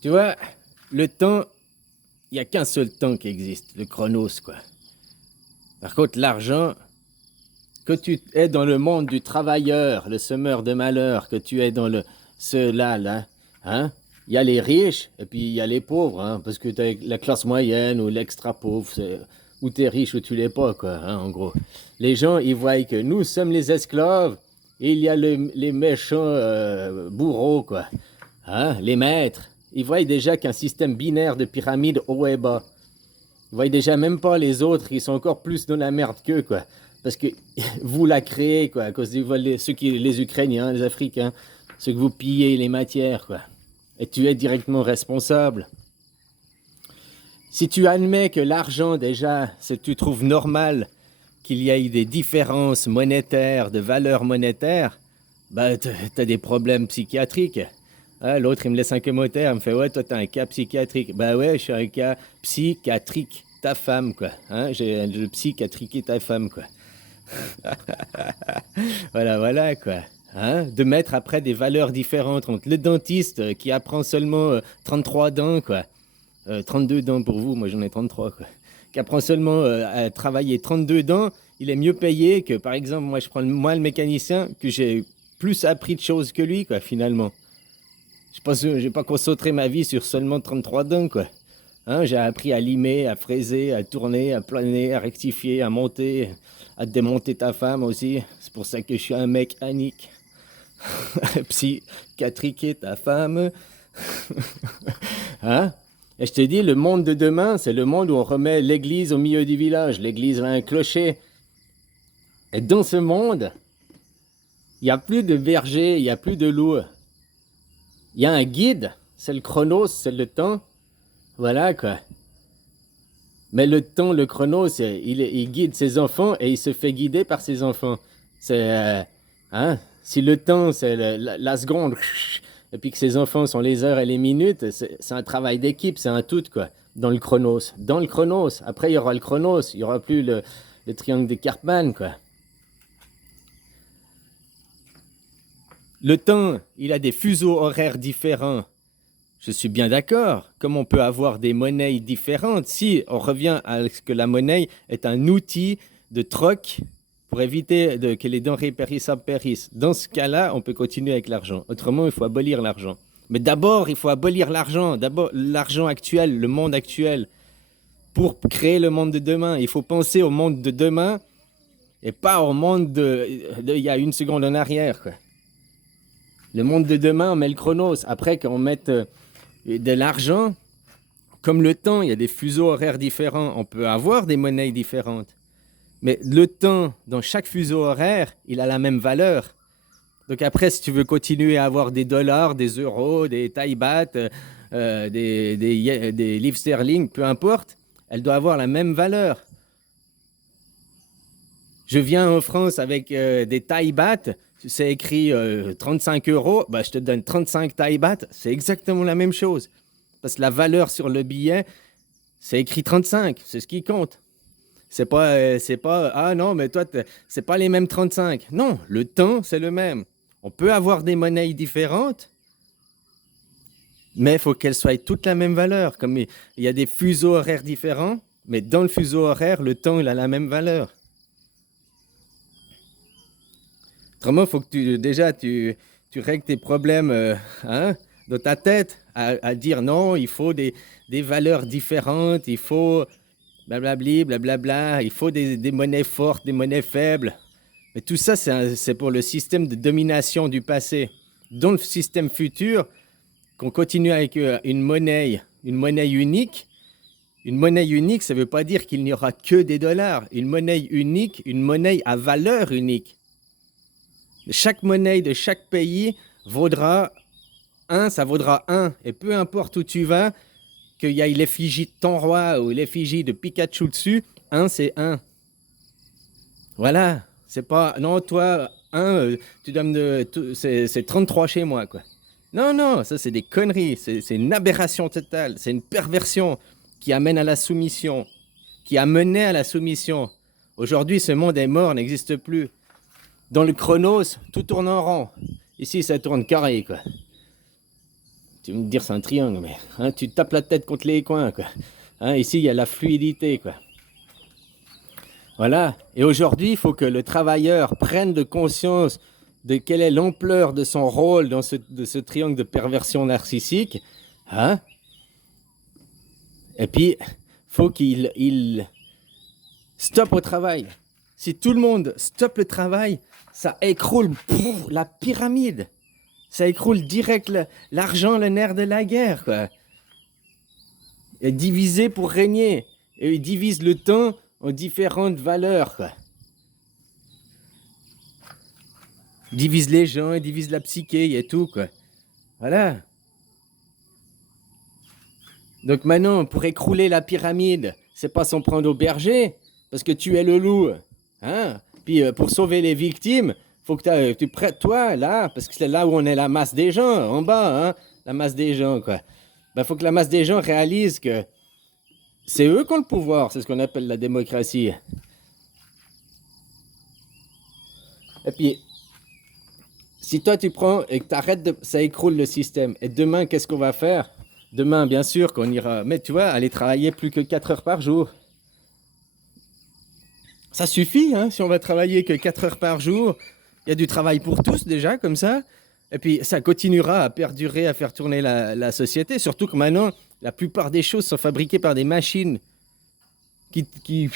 Tu vois, le temps, il n'y a qu'un seul temps qui existe, le chronos, quoi. Par contre, l'argent, que tu es dans le monde du travailleur, le semeur de malheur, que tu es dans là, hein, il y a les riches et puis il y a les pauvres, hein, parce que tu as la classe moyenne ou l'extra pauvre, ou tu es riche ou tu l'es pas, quoi, hein, en gros. Les gens, ils voient que nous sommes les esclaves et il y a les méchants bourreaux, quoi, hein, les maîtres. Ils voient déjà qu'un système binaire de pyramide haut et bas. Ils voient déjà même pas les autres, ils sont encore plus dans la merde qu'eux, quoi. Parce que vous la créez, quoi, à cause les Ukrainiens, les Africains, ceux que vous pillez les matières, quoi. Et tu es directement responsable. Si tu admets que l'argent, déjà, tu trouves normal qu'il y ait des différences monétaires, de valeur monétaire, bah, t'as des problèmes psychiatriques. Ah, l'autre, il me laisse un commentaire, il me fait « Ouais, toi, t'as un cas psychiatrique. » Bah ouais, je suis un cas psychiatrique. Ta femme, quoi. Hein, j'ai le psychiatrique ta femme, quoi. Voilà, quoi. Hein? De mettre après des valeurs différentes entre le dentiste qui apprend seulement 33 dents, quoi. 32 dents pour vous, moi j'en ai 33, quoi. Qui apprend seulement à travailler 32 dents, il est mieux payé que, par exemple, moi je prends moi le mécanicien, que j'ai plus appris de choses que lui, quoi, finalement. Je n'ai pas concentré ma vie sur seulement 33 dents, quoi. Hein, j'ai appris à limer, à fraiser, à tourner, à planer, à rectifier, à monter, à démonter ta femme aussi. C'est pour ça que je suis un mec anique. Psychiatriquer ta femme. Hein? Et je te dis, le monde de demain, c'est le monde où on remet l'église au milieu du village. L'église a un clocher. Et dans ce monde, il n'y a plus de berger, il n'y a plus de loup. Il y a un guide, c'est le chronos, c'est le temps. Voilà, quoi. Mais le temps, le chronos, il guide ses enfants et il se fait guider par ses enfants. C'est, hein? Si le temps, c'est la seconde, et puis que ses enfants sont les heures et les minutes, c'est un travail d'équipe, c'est un tout, quoi. Dans le chronos. Dans le chronos. Après, il y aura le chronos, il n'y aura plus le triangle de Karpman, quoi. Le temps, il a des fuseaux horaires différents. Je suis bien d'accord. Comme on peut avoir des monnaies différentes, si on revient à ce que la monnaie est un outil de troc pour éviter que les denrées périssables périssent. Dans ce cas-là, on peut continuer avec l'argent. Autrement, il faut abolir l'argent. Mais d'abord, il faut abolir l'argent. D'abord, l'argent actuel, le monde actuel, pour créer le monde de demain. Il faut penser au monde de demain et pas au monde il y a une seconde en arrière, quoi. Le monde de demain, on met le chronos. Après, quand on met de l'argent, comme le temps, il y a des fuseaux horaires différents, on peut avoir des monnaies différentes. Mais le temps, dans chaque fuseau horaire, il a la même valeur. Donc après, si tu veux continuer à avoir des dollars, des euros, des Thai baht, des livres sterling, peu importe, elle doit avoir la même valeur. Je viens en France avec des Thai baht, c'est écrit 35 euros, bah, je te donne 35 Thai baht, c'est exactement la même chose. Parce que la valeur sur le billet, c'est écrit 35, c'est ce qui compte. C'est pas, ah non, mais toi, c'est pas les mêmes 35. Non, le temps, c'est le même. On peut avoir des monnaies différentes, mais il faut qu'elles soient toutes la même valeur. Comme il y a des fuseaux horaires différents, mais dans le fuseau horaire, le temps, il a la même valeur. Autrement, il faut que tu règles tes problèmes hein, dans ta tête à dire non, il faut des valeurs différentes, il faut blablabli, blablabla, il faut des monnaies fortes, des monnaies faibles. Mais tout ça, c'est pour le système de domination du passé. Dans le système futur, qu'on continue avec une monnaie unique. Une monnaie unique, ça ne veut pas dire qu'il n'y aura que des dollars. Une monnaie unique, une monnaie à valeur unique. Chaque monnaie de chaque pays vaudra ça vaudra 1. Et peu importe où tu vas, qu'il y ait l'effigie de ton roi ou l'effigie de Pikachu dessus, 1 c'est 1. Voilà, c'est pas, non toi, 1, tu donnes c'est 33 chez moi, quoi. Non, ça c'est des conneries, c'est une aberration totale, c'est une perversion qui amène à la soumission, qui a mené à la soumission. Aujourd'hui, ce monde est mort, n'existe plus. Dans le chronos, tout tourne en rond. Ici, ça tourne carré, quoi. Tu vas me dire c'est un triangle, mais hein, tu tapes la tête contre les coins, quoi. Hein, ici, il y a la fluidité, quoi. Voilà. Et aujourd'hui, il faut que le travailleur prenne de conscience de quelle est l'ampleur de son rôle dans ce triangle de perversion narcissique. Hein? Et puis, faut qu'il stoppe au travail. Si tout le monde stoppe le travail, ça écroule la pyramide. Ça écroule direct l'argent, le nerf de la guerre, quoi. Et diviser pour régner. Et ils divisent le temps en différentes valeurs, quoi. Ils divisent les gens, ils divisent la psyché et tout, quoi. Voilà. Donc maintenant, pour écrouler la pyramide, c'est pas s'en prendre au berger, parce que tu es le loup. Hein? Puis pour sauver les victimes, faut que tu prêtes toi, là, parce que c'est là où on est la masse des gens, en bas, hein? La masse des gens, quoi. Ben, faut que la masse des gens réalise que c'est eux qui ont le pouvoir, c'est ce qu'on appelle la démocratie. Et puis, si toi tu prends et que tu arrêtes de... ça écroule le système. Et demain, qu'est-ce qu'on va faire? Demain, bien sûr, qu'on ira... Mais tu vois, aller travailler plus que 4 heures par jour. Ça suffit, hein, si on va travailler que 4 heures par jour. Il y a du travail pour tous déjà, comme ça. Et puis, ça continuera à perdurer, à faire tourner la société. Surtout que maintenant, la plupart des choses sont fabriquées par des machines qui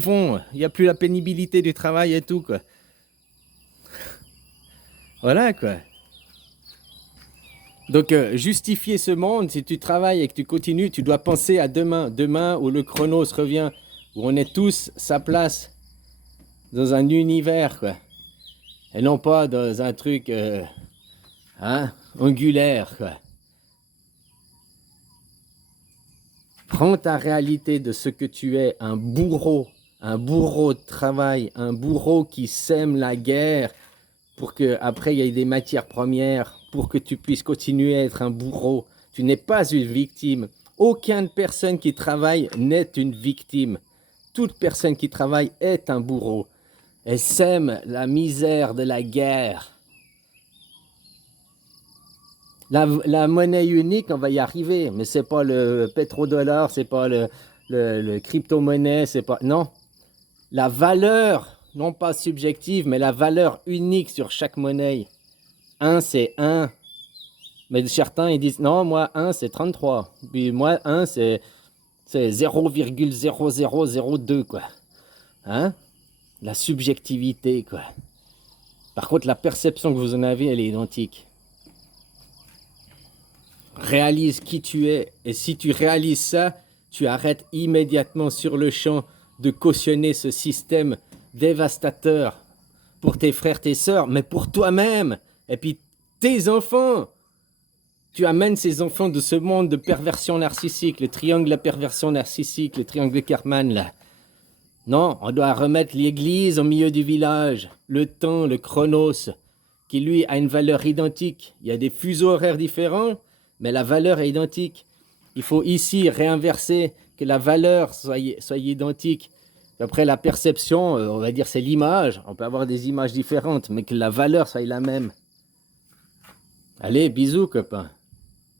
font... Il n'y a plus la pénibilité du travail et tout, quoi. Voilà, quoi. Donc, justifier ce monde, si tu travailles et que tu continues, tu dois penser à demain. Demain où le chronos revient, où on est tous sa place dans un univers, quoi. Et non pas dans un truc angulaire, quoi. Prends ta réalité de ce que tu es, un bourreau de travail, un bourreau qui sème la guerre pour qu'après il y ait des matières premières, pour que tu puisses continuer à être un bourreau. Tu n'es pas une victime. Aucune personne qui travaille n'est une victime. Toute personne qui travaille est un bourreau. Elle sème la misère de la guerre. La monnaie unique, on va y arriver, mais c'est pas le pétrodollar, c'est pas le crypto-monnaie, c'est pas... Non, la valeur, non pas subjective, mais la valeur unique sur chaque monnaie. 1, c'est 1. Mais certains, ils disent, non, moi, 1, c'est 33. Puis moi, 1, c'est 0,0002, quoi. Hein? La subjectivité, quoi. Par contre, la perception que vous en avez, elle est identique. Réalise qui tu es. Et si tu réalises ça, tu arrêtes immédiatement sur le champ de cautionner ce système dévastateur pour tes frères, tes sœurs, mais pour toi-même. Et puis tes enfants. Tu amènes ces enfants de ce monde de perversion narcissique, le triangle de la perversion narcissique, le triangle de Karpman, là. Non, on doit remettre l'église au milieu du village, le temps, le chronos, qui lui a une valeur identique. Il y a des fuseaux horaires différents, mais la valeur est identique. Il faut ici réinverser, que la valeur soit identique. Après, la perception, on va dire c'est l'image. On peut avoir des images différentes, mais que la valeur soit la même. Allez, bisous, copains.